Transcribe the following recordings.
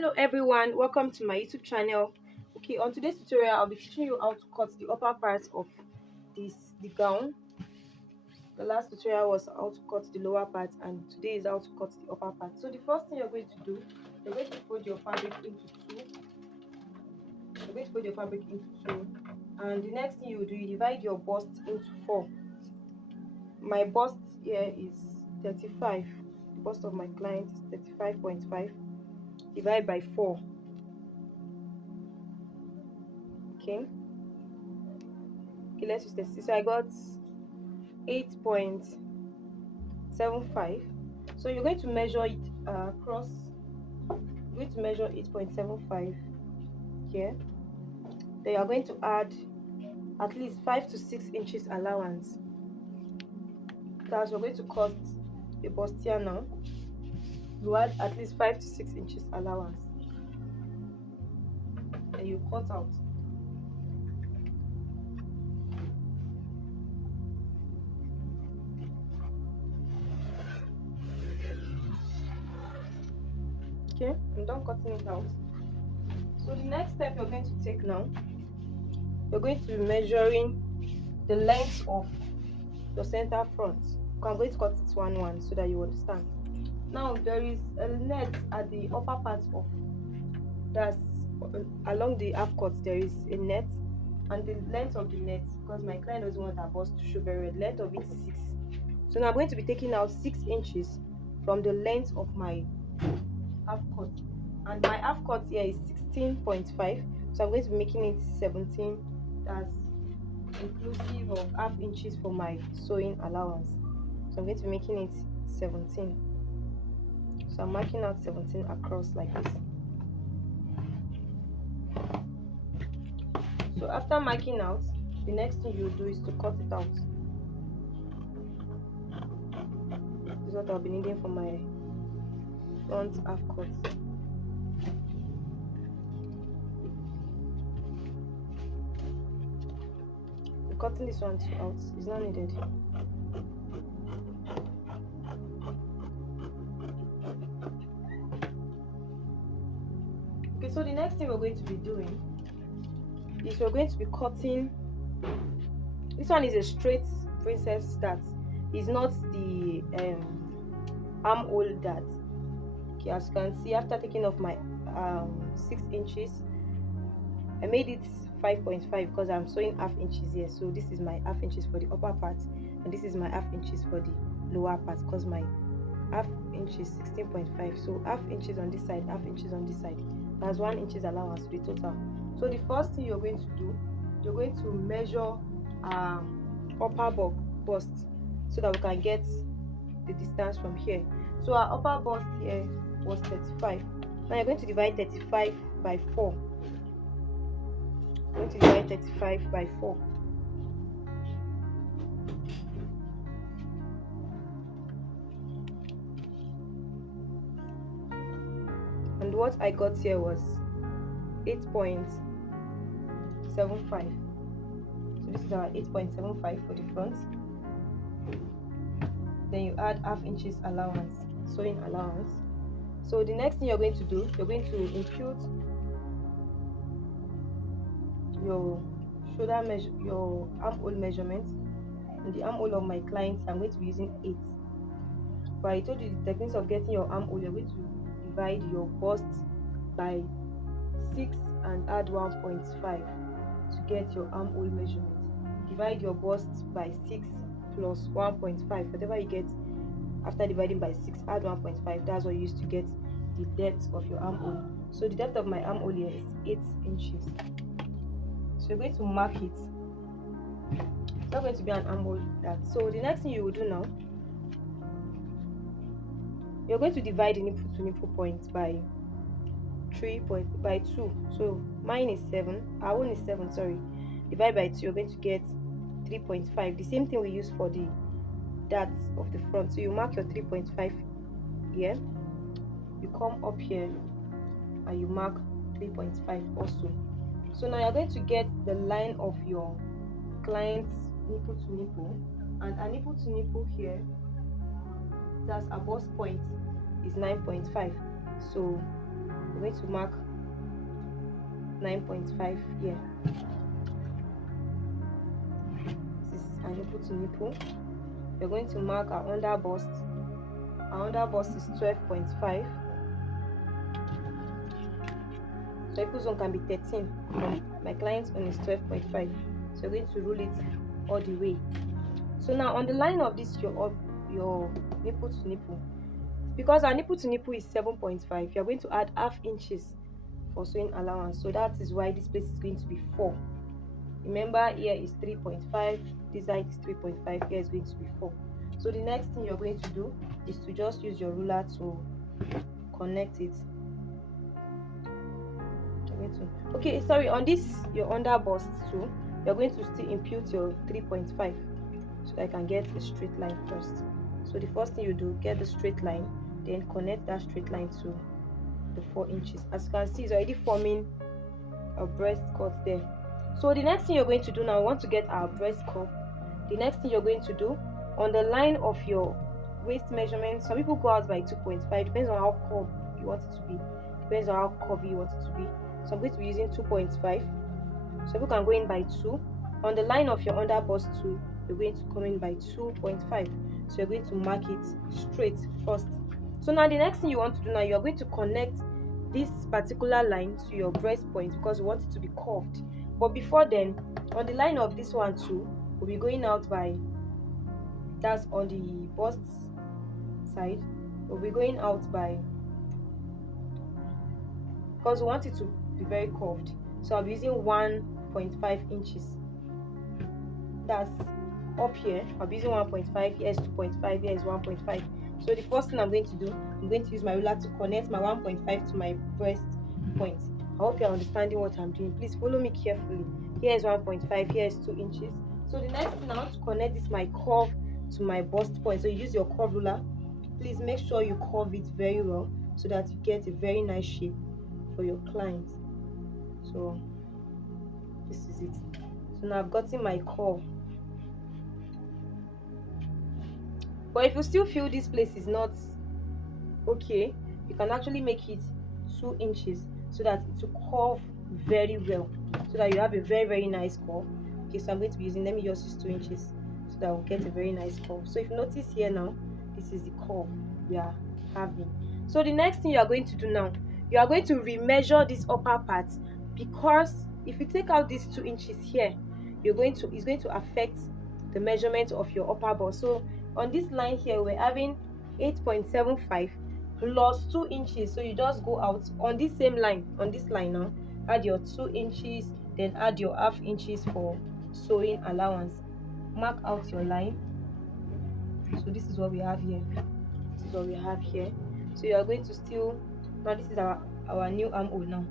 Hello everyone, welcome to my YouTube channel. Okay, on today's tutorial I'll be teaching you how to cut the upper part of the gown. The last tutorial was how to cut the lower part, and today is how to cut the upper part. So the first thing you're going to do, you're going to fold your fabric into two. You're going to fold your fabric into two, and the next thing you do, you divide your bust into four. My bust here is 35. The bust of my client is 35.5. Divide by 4. Okay, let's use this. So I got 8.75. So you're going to measure it across. You're going to measure 8.75 here. Then you are going to add at least 5 to 6 inches allowance. That's we're going to cut the bustier now. You add at least 5 to 6 inches allowance, and you cut out. Okay, I'm done cutting it out. So the next step you're going to take now, you're going to be measuring the length of your center front. I'm going to cut it 1-1 so that you understand. Now there is a net at the upper part of that's along the half cut. There is a net, and the length of the net, because my client doesn't want her bust to show very well, the length of it is 6. So now I'm going to be taking out 6 inches from the length of my half cut, and my half cut here is 16.5, so I'm going to be making it 17. That's inclusive of half inches for my sewing allowance, so I'm going to be making it 17. So I'm marking out 17 across like this. So after marking out, the next thing you do is to cut it out. This is what I'll be needing for my front half cut. Cutting this one out is not needed. Okay, so the next thing we're going to be doing is we're going to be cutting. This one is a straight princess that is not the armhole that. Okay, as you can see, after taking off my 6 inches, I made it 5.5 because I'm sewing half inches here. So this is my half inches for the upper part, and this is my half inches for the lower part, because my half inch is 16.5. So half inches on this side, half inches on this side. That's 1 inches allowance to the total. So the first thing you're going to do, you're going to measure upper bust so that we can get the distance from here. So our upper bust here was 35. Now you're going to divide 35 by 4. I'm going to divide 35 by 4. And what I got here was 8.75. So this is our 8.75 for the front. Then you add half inches allowance, sewing allowance. So the next thing you're going to do, you're going to impute your shoulder measure, your armhole measurement, and the armhole of my client I'm going to be using 8. But I told you the techniques of getting your armhole. You're going to divide your bust by 6 and add 1.5 to get your armhole measurement. Divide your bust by 6 plus 1.5, whatever you get after dividing by 6, add 1.5. That's what you use to get the depth of your armhole. So the depth of my armhole here is 8 inches. So you're going to mark it. It's not going to be an armhole that. So the next thing you will do now, you're going to divide the nipple to nipple point by 2. So mine is 7, our own is 7, sorry. Divide by 2, you're going to get 3.5. The same thing we use for the darts of the front. So you mark your 3.5 here, you come up here and you mark 3.5 also. So now you're going to get the line of your client's nipple to nipple, and a nipple to nipple here, that's a bust point, is 9.5. So We're going to mark 9.5 here. This is our nipple to nipple. We're going to mark our under bust. Our under bust is 12.5. So people's own can be 13. My client's own is 12.5. So we're going to rule it all the way. So now on the line of this your nipple to nipple, because our nipple to nipple is 7.5, you're going to add half inches for sewing allowance. So that is why this place is going to be 4. Remember, here is 3.5, this side is 3.5, here is going to be 4. So the next thing you're going to do is to just use your ruler to connect it. Okay, sorry, on this your under bust too, you're going to still impute your 3.5 so that I can get a straight line first. So the first thing you do, get the straight line, then connect that straight line to the 4 inches. As you can see, it's already forming a breast cut there. So the next thing you're going to do now, we want to get our breast cup. The next thing you're going to do, on the line of your waist measurement, some people go out by 2.5, depends on how curvy you want it to be. Depends on how curvy you want it to be. So I'm going to be using 2.5. So you can go in by 2. On the line of your under bust 2, you're going to come in by 2.5. So you're going to mark it straight first. So now the next thing you want to do now, you're going to connect this particular line to your breast point because you want it to be curved. But before then, on the line of this one too, we'll be going out by, that's on the bust side, we'll be going out by, because we want it to be very curved. So I'll be using 1.5 inches. That's up here. I'll be using 1.5, here is 2.5, here is 1.5. So the first thing I'm going to do, I'm going to use my ruler to connect my 1.5 to my breast point. I hope you're understanding what I'm doing. Please follow me carefully. Here is 1.5, here is 2 inches. So the next thing I want to connect is my curve to my bust point. So you use your curve ruler. Please make sure you curve it very well so that you get a very nice shape for your client. So this is it. So now I've gotten my curve. But if you still feel this place is not okay, you can actually make it 2 inches so that it will curve very well, so that you have a very nice curve. Okay, so I'm going to be using, let me just use 2 inches so that we'll get a very nice curve. So if you notice here now, this is the curve we are having. So the next thing you are going to do now, you are going to remeasure this upper part, because if you take out these 2 inches here, it's going to affect the measurement of your upper bust. So on this line here, we're having 8.75 plus 2 inches. So you just go out on this same line, on this line now, add your 2 inches, then add your half inches for sewing allowance. Mark out your line. So this is what we have here. This is what we have here. So you are going to still, now this is our new armhole now.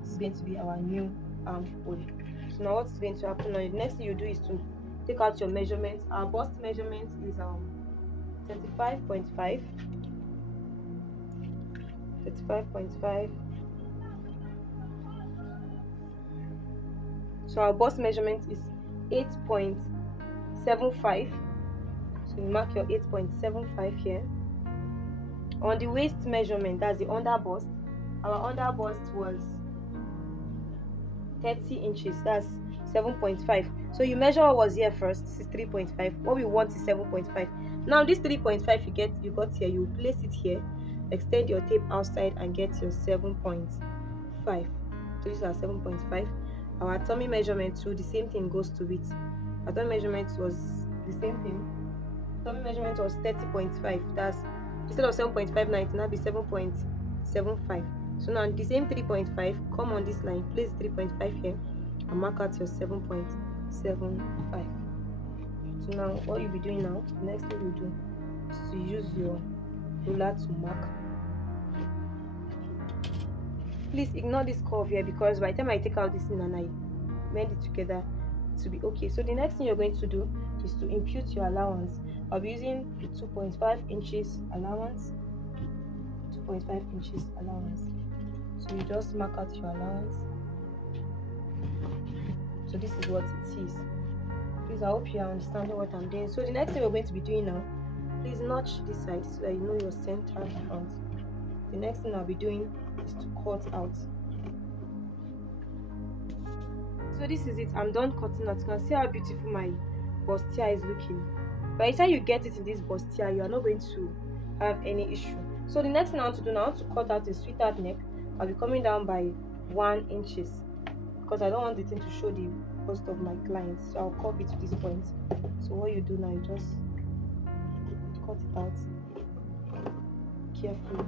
This is going to be our new armhole. So now what's going to happen now, the next thing you do is to take out your measurements. Our bust measurement is 35.5. 35.5. So our bust measurement is 8.75. So you mark your 8.75 here. On the waist measurement, that's the under bust. Our under bust was 30 inches. That's 7.5. So you measure what was here first. This is 3.5. What we want is 7.5. Now this 3.5 you got here, you place it here, extend your tape outside and get your 7.5. So this is our 7.5. Our tummy measurement too, the same thing goes to it. Our tummy measurement was the same thing. Tummy measurement was 30.5. That's, instead of 7.5 now, it will now be 7.75. So now the same 3.5, come on this line, place 3.5 here and mark out your 7.75. So now what you'll be doing now, the next thing you do is to use your ruler to mark. Please ignore this curve here, because by the time I take out this thing and I mend it together, to be okay. So the next thing you're going to do is to impute your allowance. I'll be using 2.5 inches allowance. 2.5 inches allowance. So you just mark out your allowance. So this is what it is. Please, I hope you are understanding what I'm doing. So the next thing we're going to be doing now, please notch this side so that you know your center front. the next thing I'll be doing is to cut out. So this is it. I'm done cutting out. You can see how beautiful my bustier is looking. By the time you get it in this bustier, you are not going to have any issue. So the next thing I want to do now, I want to cut out a sweetheart neck. I'll be coming down by 1 inch because I don't want the thing to show the bust of my client. So I'll curve it to this point. So what you do now, you just cut it out carefully.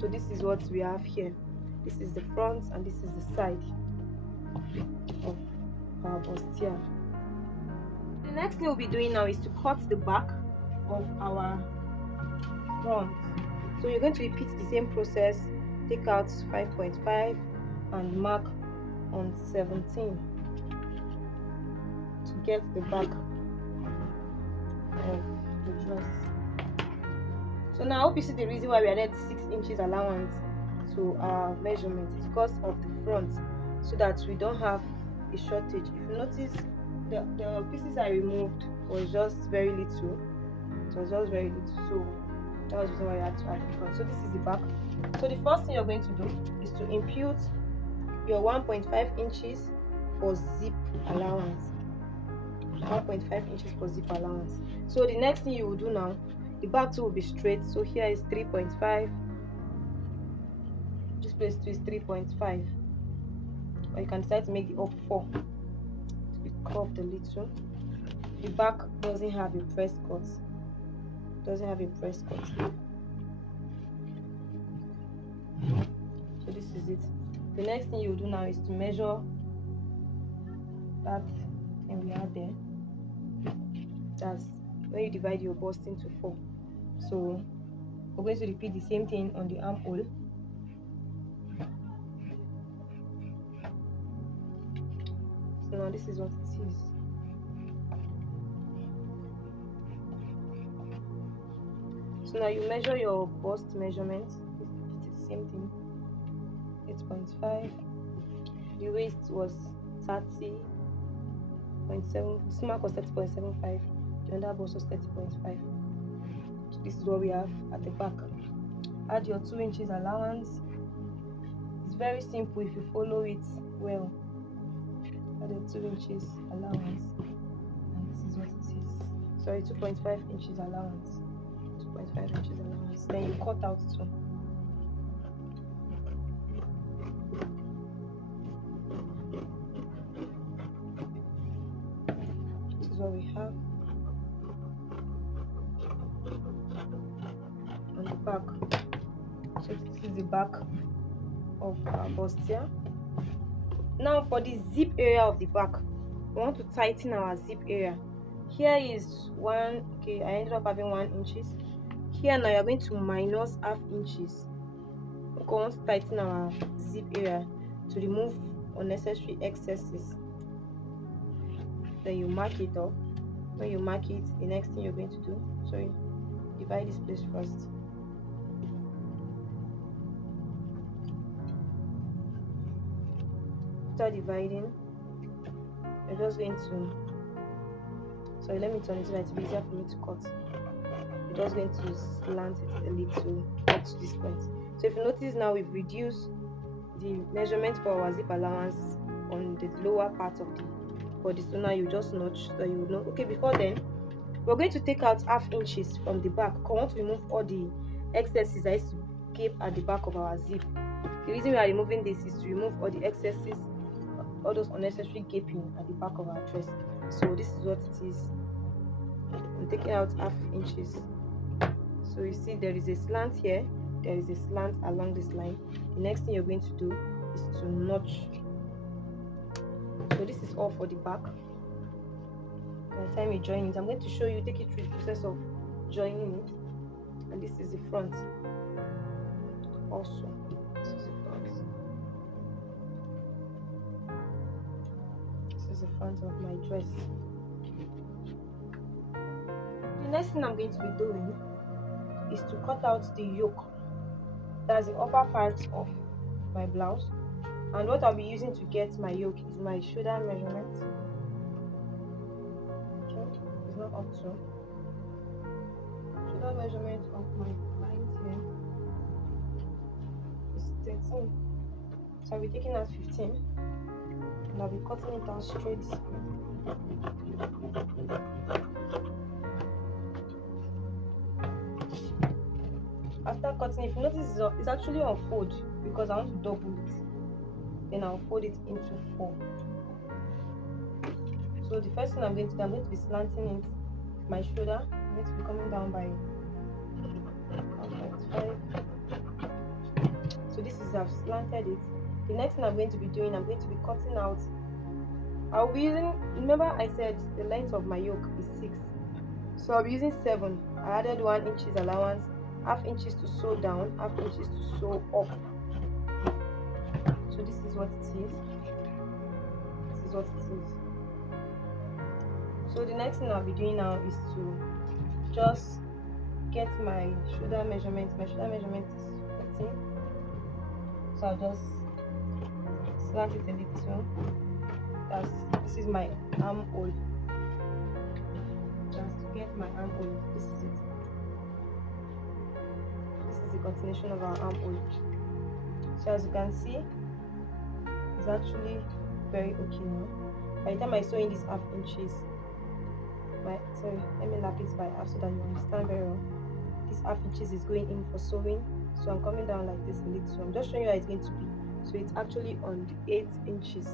So this is what we have here. This is the front and this is the side of our bustier. The next thing we'll be doing now is to cut the back of our front. So you're going to repeat the same process. Take out 5.5 and mark on 17 to get the back of the dress. So now I hope you see the reason why we added 6 inches allowance to our measurement. It's because of the front, so that we don't have a shortage. If you notice, the pieces I removed was just very little. It was just very little, so that was the reason why I had to add the front. So this is the back. So the first thing you're going to do is to impute your 1.5 inches for zip allowance. 1.5 inches for zip allowance. So the next thing you will do now, the back two will be straight. So here is 3.5. This place too is 3.5. Or you can decide to make the up 4 to be curved a little. The back doesn't have a press cut. Doesn't have a press cut. So this is it. The next thing you do now is to measure that thing we had there. That's when you divide your bust into 4. So we're going to repeat the same thing on the armhole. So now this is what it is. So now you measure your bust measurement. It's the same thing. 8.5. The waist was 30.7. The mark was 30.75. The under bust was 30.5. So this is what we have at the back. Add your 2 inches allowance. It's very simple if you follow it well. Add your 2 inches allowance, and this is what it is. Sorry, 2.5 inches allowance. 2.5 inches allowance. Then you cut out 2. This is what we have on the back. So this is the back of our bustier. Now for the zip area of the back, we want to tighten our zip area. Here is 1. Okay, I ended up having 1 inches. Here now you're going to minus half inches. We want to tighten our zip area to remove unnecessary excesses. Then you mark it up. When you mark it, the next thing you're going to do, sorry, divide this place first. After dividing, we're just going to, sorry, let me turn it so that it's easier for me to cut. We're just going to slant it a little up to this point. So if you notice now, we've reduced the measurement for our zip allowance on the lower part of the body. So now you just notch so you know. Okay, before then, we're going to take out half inches from the back. I want to remove all the excesses that used to gape at the back of our zip. The reason we are removing this is to remove all the excesses, all those unnecessary gaping at the back of our dress. So this is what it is. I'm taking out half inches. So you see there is a slant here, there is a slant along this line. The next thing you're going to do is to notch. So this is all for the back. By the time you join it, I'm going to show you, take you through the process of joining it. And this is the front also. This is the front. This is the front of my dress. The next thing I'm going to be doing is to cut out the yoke. That's the upper part of my blouse. And what I'll be using to get my yoke is my shoulder measurement. Okay, it's not up to shoulder measurement of my client here. 13. So I'll be taking out 15 and I'll be cutting it out straight. After cutting, if you notice, it's actually on fold because I want to double it. Then I'll fold it into 4. So the first thing I'm going to do, I'm going to be slanting it, my shoulder. I'm going to be coming down by 1.5. So this is, I've slanted it. The next thing I'm going to be doing, I'm going to be cutting out. I'll be using, remember I said the length of my yoke is 6. So I'll be using 7. I added 1 inch allowance, half inches to sew down, half inches to sew up. So this is what it is. This is what it is. So the next thing I'll be doing now is to just get my shoulder measurement. My shoulder measurement is 14. So I'll just slant it a little. This is my armhole. Just to get my armhole. This is it. This is the continuation of our armhole. So as you can see, it's actually very okay now. By the time I sew in these half inches, sorry, let me lap it by half so that you understand very well. This half inches is going in for sewing, so I'm coming down like this a little. So I'm just showing you how it's going to be. So it's actually on the 8 inches.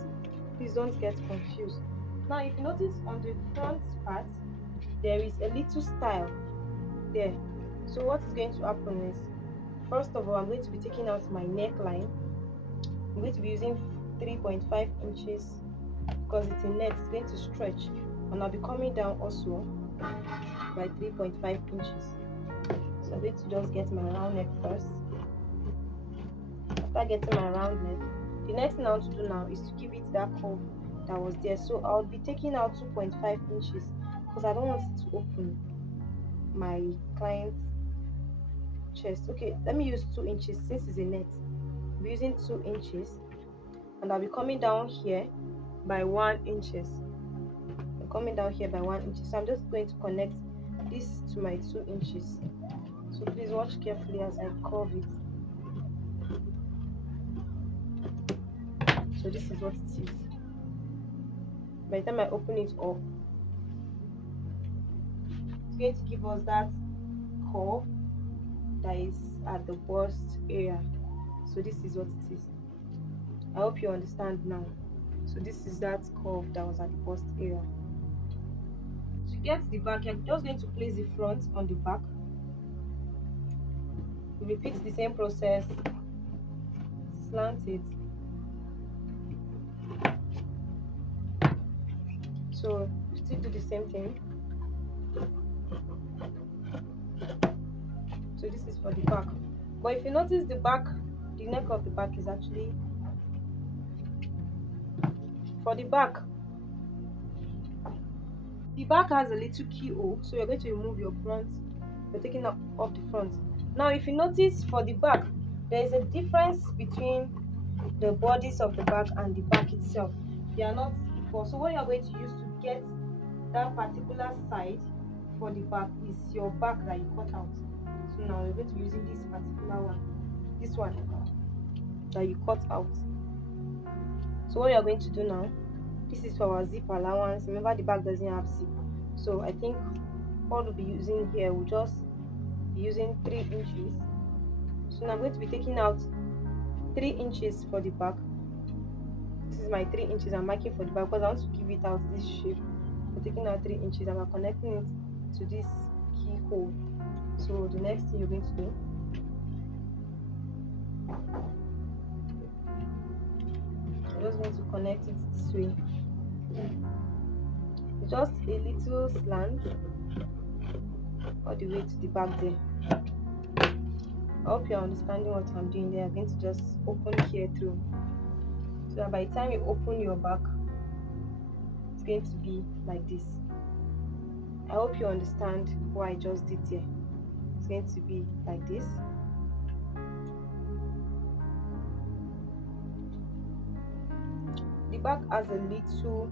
Please don't get confused. Now if you notice on the front part, there is a little style there. So what is going to happen is, first of all, I'm going to be taking out my neckline. I'm going to be using 3.5 inches because it's a net, it's going to stretch, and I'll be coming down also by 3.5 inches. So I'm going to just get my round neck first. After getting my round neck, the next thing I want to do now is to give it that curve that was there. So I'll be taking out 2.5 inches because I don't want it to open my client's chest. Okay, let me use 2 inches since it's a net. I'll be using 2 inches and I'll be coming down here by 1 inches. I'm coming down here by 1 inch. So I'm just going to connect this to my 2 inches. So please watch carefully as I curve it. So this is what it is. By the time I open it up, it's going to give us that curve that is at the bust area. So this is what it is. I hope you understand now. So this is that curve that was at the bust area. To get the back, I'm just going to place the front on the back. Repeat the same process. Slant it. So still do the same thing. So this is for the back. But if you notice the back, the neck of the back is actually for the back. The back has a little keyhole, so you're going to remove your front. You're taking off the front. Now if you notice for the back, there is a difference between the bodies of the back and the back itself. They are not equal. So what you're going to use to get that particular side for the back is your back that you cut out. So now you're going to be using this particular one, this one that you cut out. So what you're going to do now, this is for our zip allowance. Remember the back doesn't have zip, so I think what we'll be using here, we'll just be using 3 inches. So now I'm going to be taking out 3 inches for the back. This is my 3 inches I'm marking for the back because I want to give it out this shape. I'm taking out 3 inches and I'm connecting it to this keyhole. So the next thing you're going to do, I'm just going to connect it this way. Just a little slant all the way to the back there. I hope you're understanding what I'm doing there. I'm going to just open here through, so that by the time you open your back, it's going to be like this. I hope you understand what I just did there. It's going to be like this. The back has a little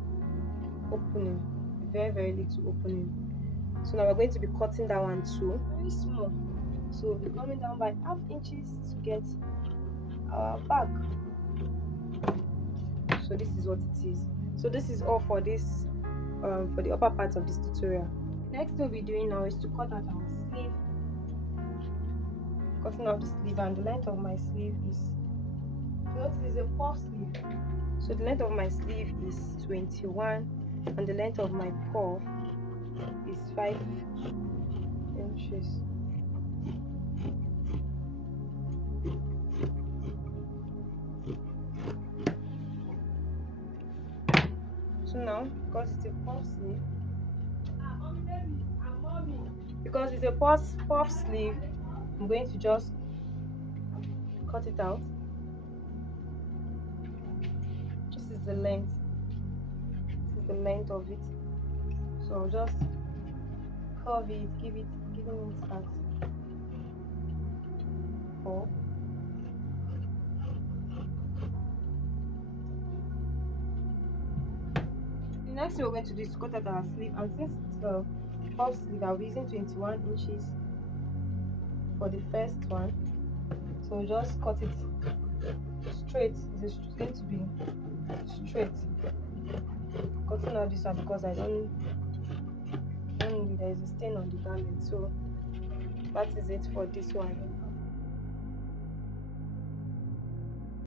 opening, very little opening. So now we're going to be cutting that one too, very small. So we'll be coming down by half inches to get our back. So this is what it is. So this is all for this for the upper part of this tutorial. Next thing we'll be doing now is to cut out our sleeve. Cutting out the sleeve, and the length of my sleeve is, notice it's a puff sleeve. So the length of my sleeve is 21 and the length of my puff is 5 inches. So now, because it's a puff sleeve, I'm going to just cut it out. This is the length. This is the length of it. So I'll just curve it, giving it at 4. The next thing we're going to do is to cut out our sleeve, and since it's a puff sleeve, I'll be using 21 inches for the first one. So we'll just cut it straight. It's going to be straight. Cutting out this one because I don't need, there is a stain on the garment. So that is it for this one.